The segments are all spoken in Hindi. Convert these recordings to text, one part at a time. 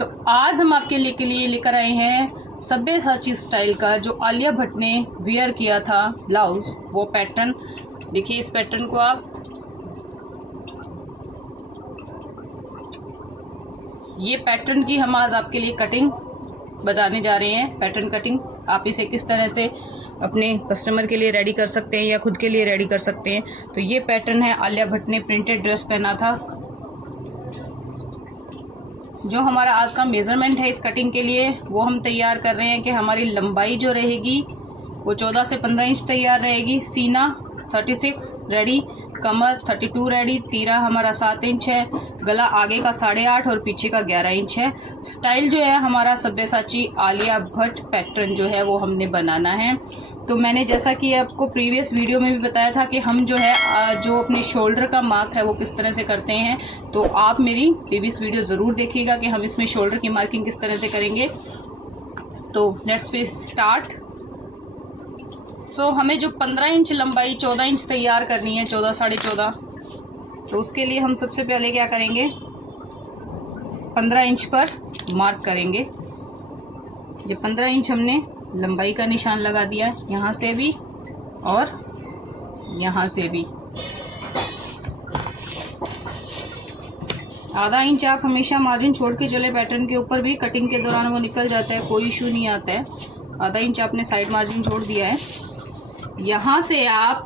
तो आज हम आपके लिए लेकर आए हैं सब्यसाची स्टाइल का जो आलिया भट्ट ने वेयर किया था ब्लाउज, वो पैटर्न। देखिए इस पैटर्न को आप, ये पैटर्न की हम आज आपके लिए कटिंग बताने जा रहे हैं। पैटर्न कटिंग आप इसे किस तरह से अपने कस्टमर के लिए रेडी कर सकते हैं या खुद के लिए रेडी कर सकते हैं। तो ये पैटर्न है, आलिया भट्ट ने प्रिंटेड ड्रेस पहना था। जो हमारा आज का मेज़रमेंट है इस कटिंग के लिए, वो हम तैयार कर रहे हैं कि हमारी लंबाई जो रहेगी वो 14 से 15 इंच तैयार रहेगी। सीना 36 रेडी, कमर 32 रेडी, तीरा हमारा 7 इंच है, गला आगे का 8.5 और पीछे का 11 इंच है। स्टाइल जो है हमारा सब्यसाची आलिया भट्ट पैटर्न जो है वो हमने बनाना है। तो मैंने जैसा कि आपको प्रीवियस वीडियो में भी बताया था कि हम जो है जो अपने शोल्डर का मार्क है वो किस तरह से करते हैं। तो आप मेरी प्रीवियस वीडियो ज़रूर देखिएगा कि हम इसमें शोल्डर की मार्किंग किस तरह से करेंगे। तो लेट्स स्टार्ट। सो हमें जो 15 इंच लंबाई 14 इंच तैयार करनी है, 14 साढ़े 14, तो उसके लिए हम सबसे पहले क्या करेंगे, 15 इंच पर मार्क करेंगे। ये 15 इंच हमने लंबाई का निशान लगा दिया है, यहाँ से भी और यहाँ से भी। आधा इंच आप हमेशा मार्जिन छोड़ के चले, पैटर्न के ऊपर भी कटिंग के दौरान वो निकल जाता है, कोई इशू नहीं आता है। आधा इंच आपने साइड मार्जिन छोड़ दिया है। यहाँ से आप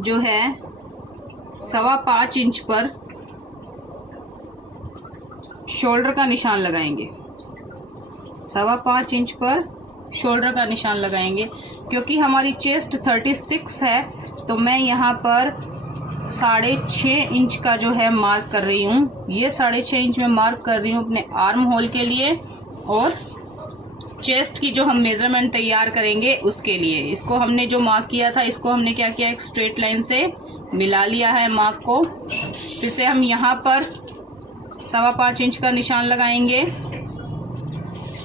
जो है 5.25 इंच पर शोल्डर का निशान लगाएंगे। 5.25 इंच पर शोल्डर का निशान लगाएंगे। क्योंकि हमारी चेस्ट 36 है तो मैं यहाँ पर 6.5 इंच का जो है मार्क कर रही हूँ। ये 6.5 इंच में मार्क कर रही हूँ अपने आर्म होल के लिए, और चेस्ट की जो हम मेज़रमेंट तैयार करेंगे उसके लिए। इसको हमने जो मार्क किया था, इसको हमने क्या किया, एक स्ट्रेट लाइन से मिला लिया है मार्क को। फिर से हम यहाँ पर 5.25 इंच का निशान लगाएंगे।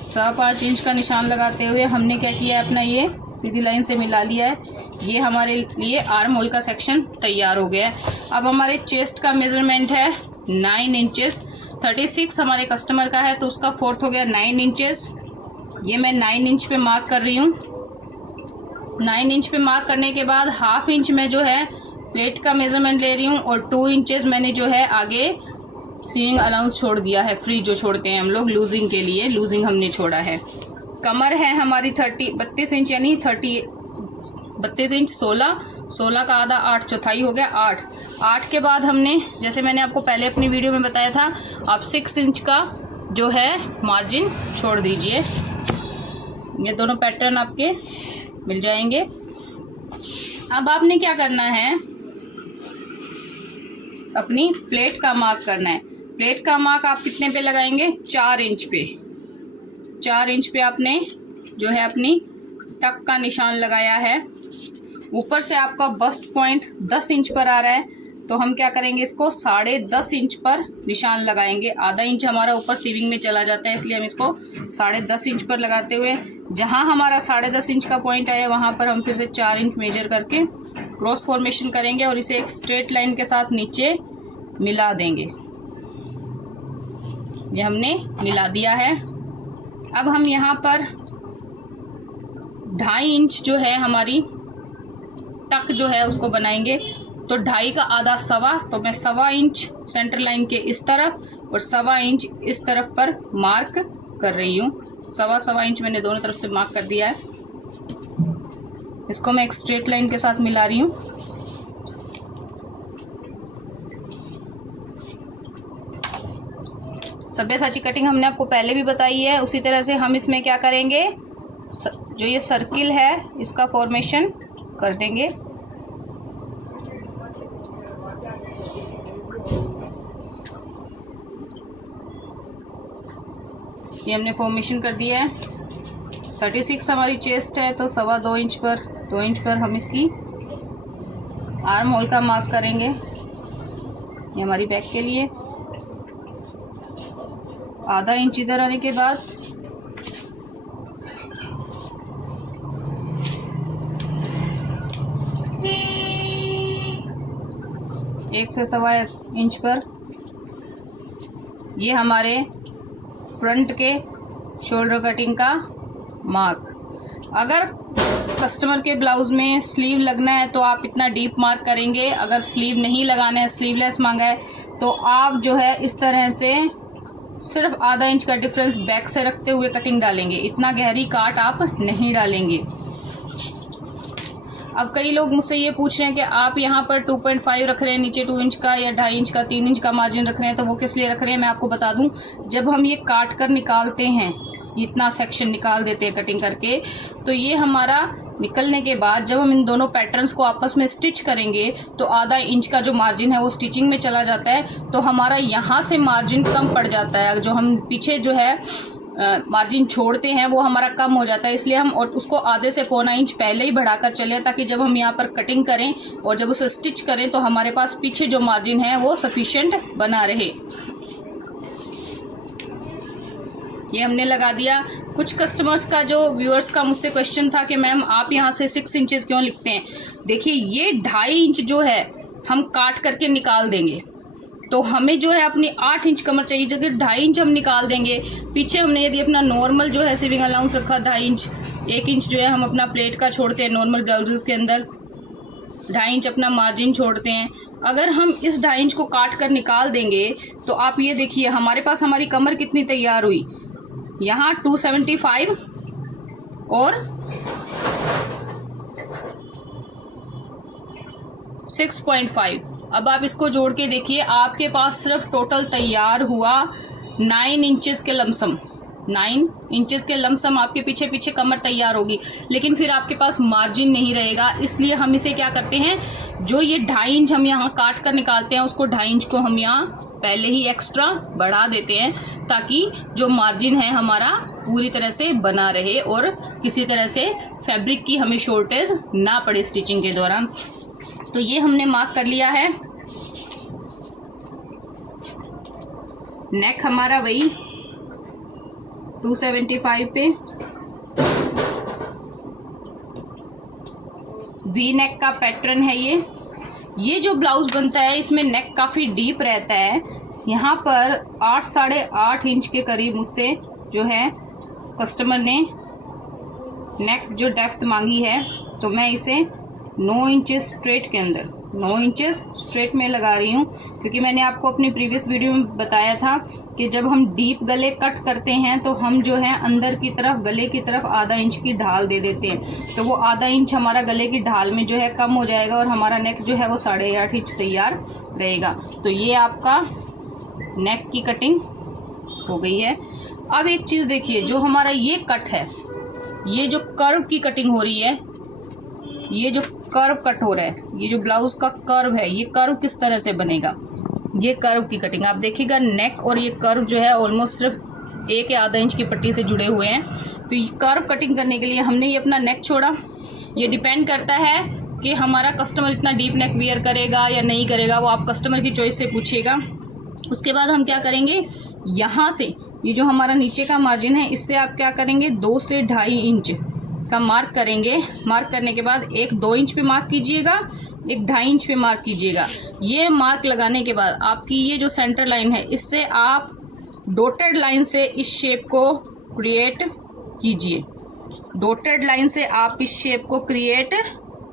5.25 इंच का निशान लगाते हुए हमने क्या किया है, अपना ये सीधी लाइन से मिला लिया है। ये हमारे लिए आर्म होल का सेक्शन तैयार हो गया है। अब हमारे चेस्ट का मेज़रमेंट है 9 इंचेस। 36 हमारे कस्टमर का है तो उसका फोर्थ हो गया 9 इंचेस। ये मैं 9 इंच पे मार्क कर रही हूँ। 9 इंच पे मार्क करने के बाद 1/2 इंच में जो है प्लेट का मेज़रमेंट ले रही हूँ, और 2 इंचेस मैंने जो है आगे सीविंग अलाउंस छोड़ दिया है, फ्री जो छोड़ते हैं हम लोग लूजिंग के लिए, लूजिंग हमने छोड़ा है। कमर है हमारी 32 इंच, यानी 32 इंच 16 का आधा 8 चौथाई हो गया 8 के बाद हमने, जैसे मैंने आपको पहले अपनी वीडियो में बताया था, आप 6 इंच का जो है मार्जिन छोड़ दीजिए। ये दोनों पैटर्न आपके मिल जाएंगे। अब आपने क्या करना है, अपनी प्लेट का मार्क करना है। प्लेट का मार्क आप कितने पे लगाएंगे, 4 इंच पे। 4 इंच पे आपने जो है अपनी टक का निशान लगाया है। ऊपर से आपका बस्ट पॉइंट 10 इंच पर आ रहा है तो हम क्या करेंगे, इसको 10.5 इंच पर निशान लगाएंगे। आधा इंच हमारा ऊपर सीविंग में चला जाता है, इसलिए हम इसको 10.5 इंच पर लगाते हुए, जहां हमारा 10.5 इंच का पॉइंट आया वहां पर हम फिर से 4 इंच मेजर करके क्रॉस फॉर्मेशन करेंगे और इसे एक स्ट्रेट लाइन के साथ नीचे मिला देंगे। ये हमने मिला दिया है। अब हम यहाँ पर 2.5 इंच जो है हमारी टक जो है उसको बनाएंगे। तो 2.5 का आधा 1.25, तो मैं 1.25 इंच सेंटर लाइन के इस तरफ और 1.25 इंच इस तरफ पर मार्क कर रही हूँ। 1.25 इंच मैंने दोनों तरफ से मार्क कर दिया है। इसको मैं एक स्ट्रेट लाइन के साथ मिला रही हूँ। सब्यसाची कटिंग हमने आपको पहले भी बताई है, उसी तरह से हम इसमें क्या करेंगे, जो ये सर्किल है इसका फॉर्मेशन कर देंगे। ये हमने फॉर्मेशन कर दिया है। 36 हमारी चेस्ट है तो 2.25 इंच पर 2 इंच पर हम इसकी आर्म होल का मार्क करेंगे। ये हमारी बैक के लिए। आधा इंच इधर आने के बाद एक से 1.25 इंच पर ये हमारे फ्रंट के शोल्डर कटिंग का मार्क। अगर कस्टमर के ब्लाउज में स्लीव लगना है तो आप इतना डीप मार्क करेंगे, अगर स्लीव नहीं लगाना है, स्लीवलेस मांगा है, तो आप जो है इस तरह से सिर्फ आधा इंच का डिफरेंस बैक से रखते हुए कटिंग डालेंगे, इतना गहरी काट आप नहीं डालेंगे। अब कई लोग मुझसे ये पूछ रहे हैं कि आप यहाँ पर 2.5 रख रहे हैं नीचे 2 इंच का, या 2.5 इंच का, 3 इंच का मार्जिन रख रहे हैं, तो वो किस लिए रख रहे हैं मैं आपको बता दूं। जब हम ये काट कर निकालते हैं, इतना सेक्शन निकाल देते हैं कटिंग करके, तो ये हमारा निकलने के बाद जब हम इन दोनों पैटर्न्स को आपस में स्टिच करेंगे तो आधा इंच का जो मार्जिन है वो स्टिचिंग में चला जाता है, तो हमारा यहाँ से मार्जिन कम पड़ जाता है। जो हम पीछे जो है मार्जिन छोड़ते हैं वो हमारा कम हो जाता है, इसलिए हम और उसको आधे से पौना इंच पहले ही बढ़ाकर चलें, ताकि जब हम यहाँ पर कटिंग करें और जब उसे स्टिच करें तो हमारे पास पीछे जो मार्जिन है वो सफिशिएंट बना रहे। ये हमने लगा दिया। कुछ कस्टमर्स का, जो व्यूअर्स का मुझसे क्वेश्चन था कि मैम आप यहाँ से 6 इंचेस क्यों लिखते हैं। देखिए ये 2.5 इंच जो है हम काट करके निकाल देंगे, तो हमें जो है अपनी 8 इंच कमर चाहिए, जगह 2.5 इंच हम निकाल देंगे। पीछे हमने यदि अपना नॉर्मल जो है सीविंग अलाउंस रखा 2.5 इंच, 1 इंच जो है हम अपना प्लेट का छोड़ते हैं नॉर्मल ब्लाउजेस के अंदर, 2.5 इंच अपना मार्जिन छोड़ते हैं। अगर हम इस 2.5 इंच को काट कर निकाल देंगे तो आप ये देखिए हमारे पास हमारी कमर कितनी तैयार हुई, यहाँ 275 और 6.5। अब आप इसको जोड़ के देखिए, आपके पास सिर्फ टोटल तैयार हुआ 9 इंचेस के लमसम, 9 इंचेस के लमसम आपके पीछे पीछे कमर तैयार होगी, लेकिन फिर आपके पास मार्जिन नहीं रहेगा। इसलिए हम इसे क्या करते हैं, जो ये 2.5 इंच हम यहाँ काट कर निकालते हैं उसको 2.5 इंच को हम यहाँ पहले ही एक्स्ट्रा बढ़ा देते हैं, ताकि जो मार्जिन है हमारा पूरी तरह से बना रहे और किसी तरह से फैब्रिक की हमें शॉर्टेज ना पड़े स्टिचिंग के दौरान। तो ये हमने मार्क कर लिया है। नेक हमारा वही 275 पे, वी नेक का पैटर्न है ये जो ब्लाउज बनता है इसमें नेक काफ़ी डीप रहता है। यहाँ पर 8 साढ़े 8 इंच के करीब मुझसे जो है कस्टमर ने नेक जो डेप्थ मांगी है, तो मैं इसे 9 इंचेस स्ट्रेट के अंदर 9 इंचेस स्ट्रेट में लगा रही हूँ, क्योंकि मैंने आपको अपनी प्रीवियस वीडियो में बताया था कि जब हम डीप गले कट करते हैं तो हम जो है अंदर की तरफ गले की तरफ आधा इंच की ढाल दे देते हैं, तो वो आधा इंच हमारा गले की ढाल में जो है कम हो जाएगा और हमारा नेक जो है वो 8.5 इंच तैयार रहेगा। तो ये आपका नेक की कटिंग हो गई है। अब एक चीज़ देखिए, जो हमारा ये कट है, ये जो कर्व की कटिंग हो रही है, ये जो कर्व कट हो रहा है, ये जो ब्लाउज का कर्व है, ये कर्व किस तरह से बनेगा, ये कर्व की कटिंग आप देखिएगा। नेक और ये कर्व जो है ऑलमोस्ट सिर्फ 1 या आधा इंच की पट्टी से जुड़े हुए हैं, तो ये कर्व कटिंग करने के लिए हमने ये अपना नेक छोड़ा। ये डिपेंड करता है कि हमारा कस्टमर इतना डीप नेक वियर करेगा या नहीं करेगा, वो आप कस्टमर की चॉइस से पूछिएगा। उसके बाद हम क्या करेंगे, यहाँ से ये जो हमारा नीचे का मार्जिन है इससे आप क्या करेंगे 2 से 2.5 इंच का मार्क करेंगे। मार्क करने के बाद एक 2 इंच पे मार्क कीजिएगा, एक 2.5 इंच पे मार्क कीजिएगा। ये मार्क लगाने के बाद आपकी ये जो सेंटर लाइन है इससे आप डॉटेड लाइन से इस शेप को क्रिएट कीजिए। डॉटेड लाइन से आप इस शेप को क्रिएट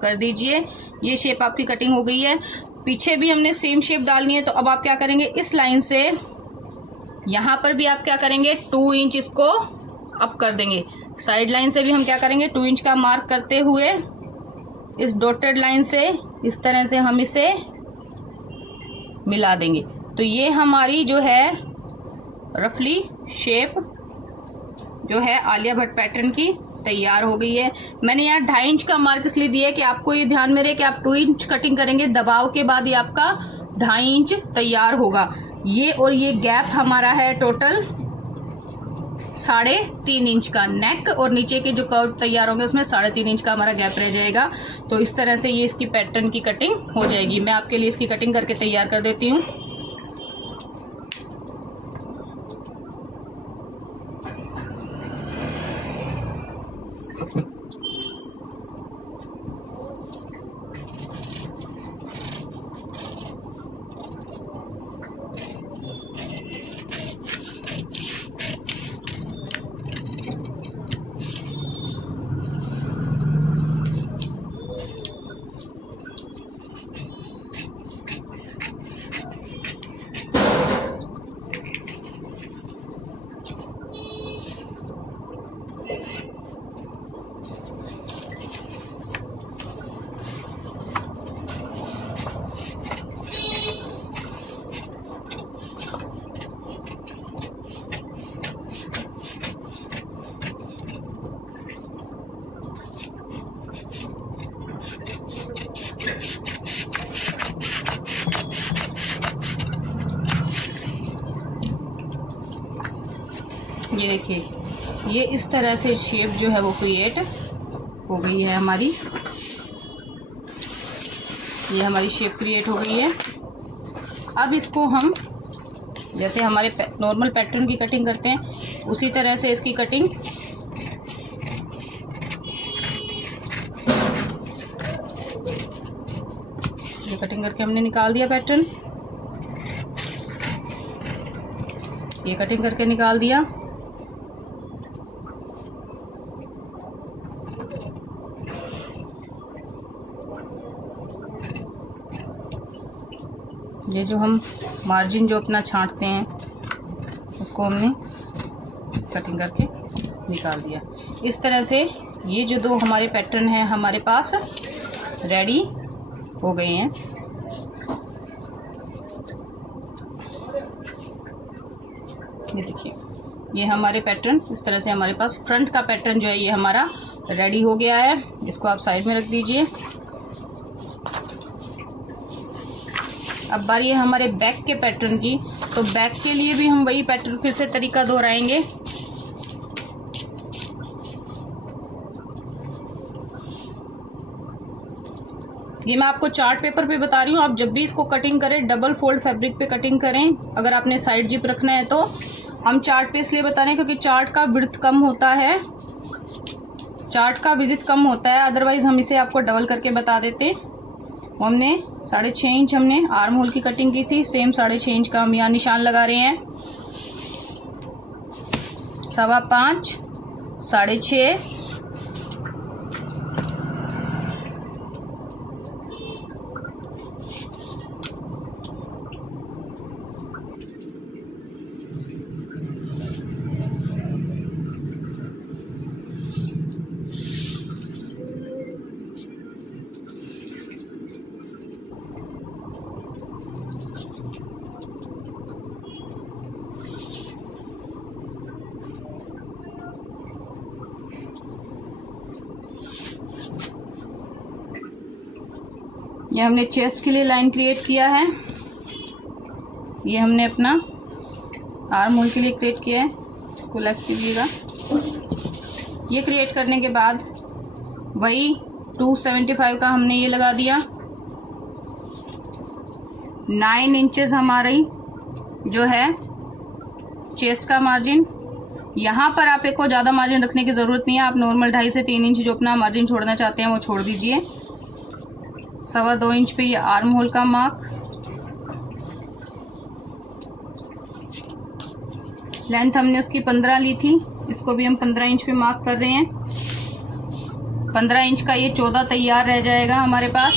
कर दीजिए। ये शेप आपकी कटिंग हो गई है। पीछे भी हमने सेम शेप डालनी है, तो अब आप क्या करेंगे, इस लाइन से यहाँ पर भी आप क्या करेंगे 2 इंच इसको अप कर देंगे। साइड लाइन से भी हम क्या करेंगे 2 इंच का मार्क करते हुए इस डॉटेड लाइन से इस तरह से हम इसे मिला देंगे। तो ये हमारी जो है रफली शेप जो है आलिया भट्ट पैटर्न की तैयार हो गई है। मैंने यहाँ 2.5 इंच का मार्क इसलिए दिया है कि आपको ये ध्यान में रहे कि आप 2 इंच कटिंग करेंगे, दबाव के बाद ये आपका 2.5 इंच तैयार होगा। ये और ये गैप हमारा है टोटल 3.5 इंच का। नेक और नीचे के जो कर्व तैयार होंगे उसमें 3.5 इंच का हमारा गैप रह जाएगा। तो इस तरह से ये इसकी पैटर्न की कटिंग हो जाएगी। मैं आपके लिए इसकी कटिंग करके तैयार कर देती हूँ। ये देखिए, ये इस तरह से शेप जो है वो क्रिएट हो गई है हमारी। ये हमारी शेप क्रिएट हो गई है। अब इसको हम जैसे हमारे नॉर्मल पैटर्न की कटिंग करते हैं उसी तरह से इसकी कटिंग ये कटिंग करके हमने निकाल दिया पैटर्न। ये कटिंग करके निकाल दिया। ये जो हम मार्जिन जो अपना छांटते हैं उसको हमने कटिंग करके निकाल दिया। इस तरह से ये जो दो हमारे पैटर्न हैं हमारे पास रेडी हो गए हैं। ये देखिए, ये हमारे पैटर्न इस तरह से हमारे पास फ्रंट का पैटर्न जो है ये हमारा रेडी हो गया है। इसको आप साइड में रख दीजिए। अब बारी है हमारे बैक के पैटर्न की, तो बैक के लिए भी हम वही पैटर्न फिर से तरीका दोहराएंगे। ये मैं आपको चार्ट पेपर पे बता रही हूँ। आप जब भी इसको कटिंग करें डबल फोल्ड फैब्रिक पे कटिंग करें। अगर आपने साइड जिप रखना है तो हम चार्ट पे इसलिए बता रहे हैं क्योंकि चार्ट का विड्थ कम होता है, चार्ट का विड्थ कम होता है। अदरवाइज हम इसे आपको डबल करके बता देते। हमने 6.5 इंच हमने आर्म होल की कटिंग की थी। सेम 6.5 इंच का हम यहाँ निशान लगा रहे हैं। 5.25, 6.5, ये हमने चेस्ट के लिए लाइन क्रिएट किया है। ये हमने अपना आर्म होल के लिए क्रिएट किया है। इसको लेफ्ट कीजिएगा। ये क्रिएट करने के बाद वही 275 का हमने ये लगा दिया। 9 इंचेस हमारी जो है चेस्ट का मार्जिन। यहाँ पर आप एक को ज़्यादा मार्जिन रखने की ज़रूरत नहीं है। आप नॉर्मल 2.5 से 3 इंच जो अपना मार्जिन छोड़ना चाहते हैं वो छोड़ दीजिए। 2.25 इंच पे ये आर्म होल का मार्क। लेंथ हमने उसकी 15 ली थी, इसको भी हम 15 इंच पे मार्क कर रहे हैं। 15 इंच का ये 14 तैयार रह जाएगा हमारे पास।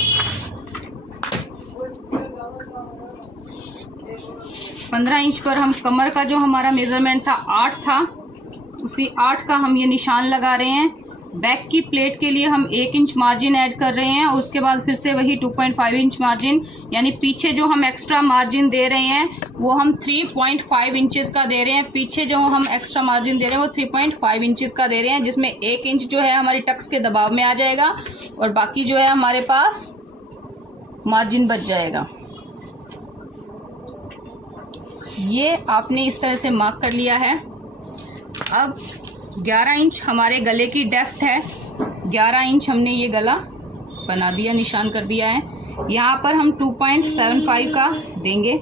15 इंच पर हम कमर का जो हमारा मेजरमेंट था 8 था, उसी 8 का हम ये निशान लगा रहे हैं। बैक की प्लेट के लिए हम 1 इंच मार्जिन ऐड कर रहे हैं। उसके बाद फिर से वही 2.5 इंच मार्जिन, यानी पीछे जो हम एक्स्ट्रा मार्जिन दे रहे हैं वो हम 3.5 इंचेस का दे रहे हैं। पीछे जो हम एक्स्ट्रा मार्जिन दे रहे हैं वो 3.5 इंचेस का दे रहे हैं, जिसमें 1 इंच जो है हमारी टक्स के दबाव में आ जाएगा और बाकी जो है हमारे पास मार्जिन बच जाएगा। ये आपने इस तरह से मार्क कर लिया है। अब 11 इंच हमारे गले की डेप्थ है। 11 इंच हमने ये गला बना दिया, निशान कर दिया है। यहाँ पर हम 2.75 का देंगे।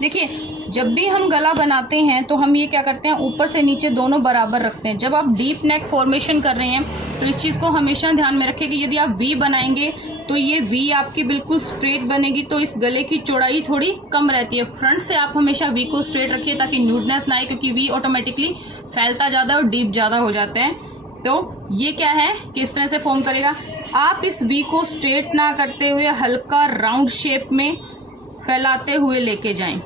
देखिए, जब भी हम गला बनाते हैं तो हम ये क्या करते हैं, ऊपर से नीचे दोनों बराबर रखते हैं। जब आप डीप नेक फॉर्मेशन कर रहे हैं तो इस चीज़ को हमेशा ध्यान में रखें कि यदि आप वी बनाएंगे तो ये वी आपकी बिल्कुल स्ट्रेट बनेगी, तो इस गले की चौड़ाई थोड़ी कम रहती है। फ्रंट से आप हमेशा वी को स्ट्रेट रखिए ताकि न्यूडनेस ना आए, क्योंकि वी ऑटोमेटिकली फैलता ज़्यादा और डीप ज़्यादा हो जाता है। तो ये क्या है कि इस तरह से फॉर्म करेगा। आप इस वी को स्ट्रेट ना करते हुए हल्का राउंड शेप में फैलाते हुए लेके जाएं।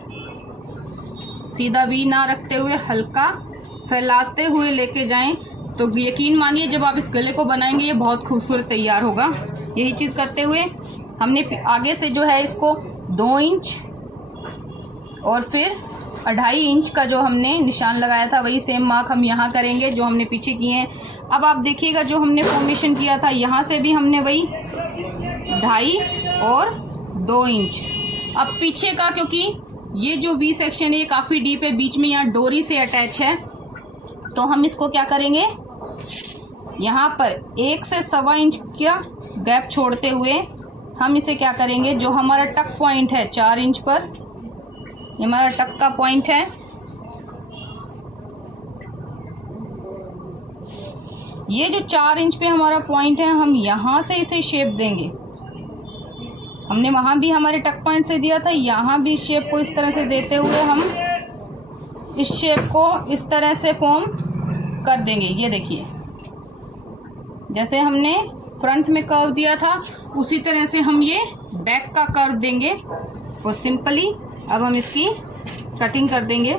सीधा वी ना रखते हुए हल्का फैलाते हुए लेके जाएं, तो यकीन मानिए जब आप इस गले को बनाएंगे ये बहुत खूबसूरत तैयार होगा। यही चीज़ करते हुए हमने आगे से जो है इसको 2 इंच और फिर 2.5 इंच का जो हमने निशान लगाया था वही सेम मार्क हम यहाँ करेंगे जो हमने पीछे किए हैं। अब आप देखिएगा जो हमने फॉर्मेशन किया था यहाँ से भी हमने वही 2.5 और 2 इंच। अब पीछे का, क्योंकि ये जो वी सेक्शन है ये काफ़ी डीप है, बीच में यहाँ डोरी से अटैच है। तो हम इसको क्या करेंगे, यहाँ पर 1 से 1.25 इंच का गैप छोड़ते हुए हम इसे क्या करेंगे, जो हमारा टक पॉइंट है 4 इंच पर, ये हमारा टक का पॉइंट है, ये जो 4 इंच पे हमारा पॉइंट है, हम यहाँ से इसे शेप देंगे। हमने वहाँ भी हमारे टक पॉइंट से दिया था, यहाँ भी शेप को इस तरह से देते हुए हम इस शेप को इस तरह से फॉर्म कर देंगे। ये देखिए, जैसे हमने फ्रंट में कर्व दिया था उसी तरह से हम ये बैक का कर्व देंगे। और सिंपली अब हम इसकी कटिंग कर देंगे।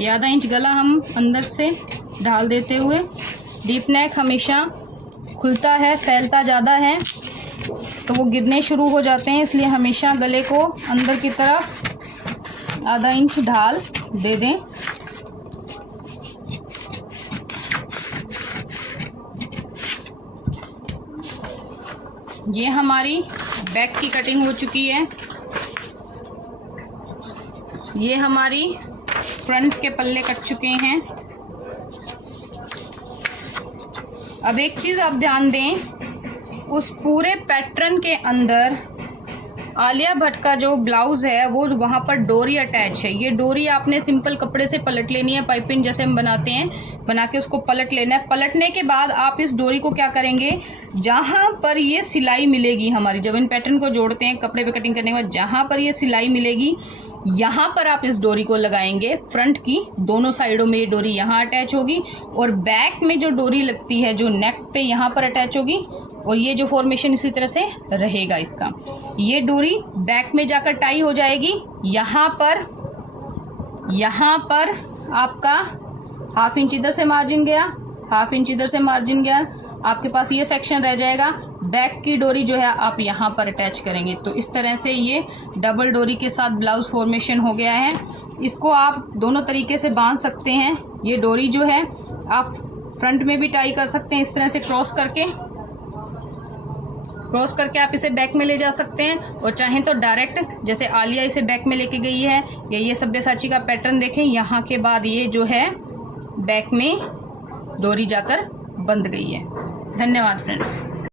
ये आधा इंच गला हम अंदर से ढाल देते हुए, डीप नेक हमेशा खुलता है, फैलता ज़्यादा है तो वो गिरने शुरू हो जाते हैं, इसलिए हमेशा गले को अंदर की तरफ आधा इंच ढाल दे दें। ये हमारी बैक की कटिंग हो चुकी है। ये हमारी फ्रंट के पल्ले कट चुके हैं। अब एक चीज़ आप ध्यान दें, उस पूरे पैटर्न के अंदर आलिया भट्ट का जो ब्लाउज है वो वहाँ पर डोरी अटैच है। ये डोरी आपने सिंपल कपड़े से पलट लेनी है, पाइपिंग जैसे हम बनाते हैं, बना के उसको पलट लेना है। पलटने के बाद आप इस डोरी को क्या करेंगे, जहाँ पर ये सिलाई मिलेगी हमारी, जब इन पैटर्न को जोड़ते हैं कपड़े पे कटिंग करने के बाद, जहाँ पर ये सिलाई मिलेगी यहाँ पर आप इस डोरी को लगाएंगे। फ्रंट की दोनों साइडों में ये डोरी यहाँ अटैच होगी और बैक में जो डोरी लगती है जो नेक पे यहाँ पर अटैच होगी और ये जो फॉर्मेशन इसी तरह से रहेगा इसका। ये डोरी बैक में जाकर टाई हो जाएगी। यहाँ पर आपका 1/2 इंच इधर से मार्जिन गया, 1/2 इंच इधर से मार्जिन गया, आपके पास ये सेक्शन रह जाएगा। बैक की डोरी जो है आप यहाँ पर अटैच करेंगे। तो इस तरह से ये डबल डोरी के साथ ब्लाउज फॉर्मेशन हो गया है। इसको आप दोनों तरीके से बांध सकते हैं। ये डोरी जो है आप फ्रंट में भी टाई कर सकते हैं, इस तरह से क्रॉस करके आप इसे बैक में ले जा सकते हैं, और चाहें तो डायरेक्ट जैसे आलिया इसे बैक में लेके गई है, या ये सब्यसाची का पैटर्न देखें, यहाँ के बाद ये जो है बैक में डोरी जाकर बंध गई है। धन्यवाद फ्रेंड्स।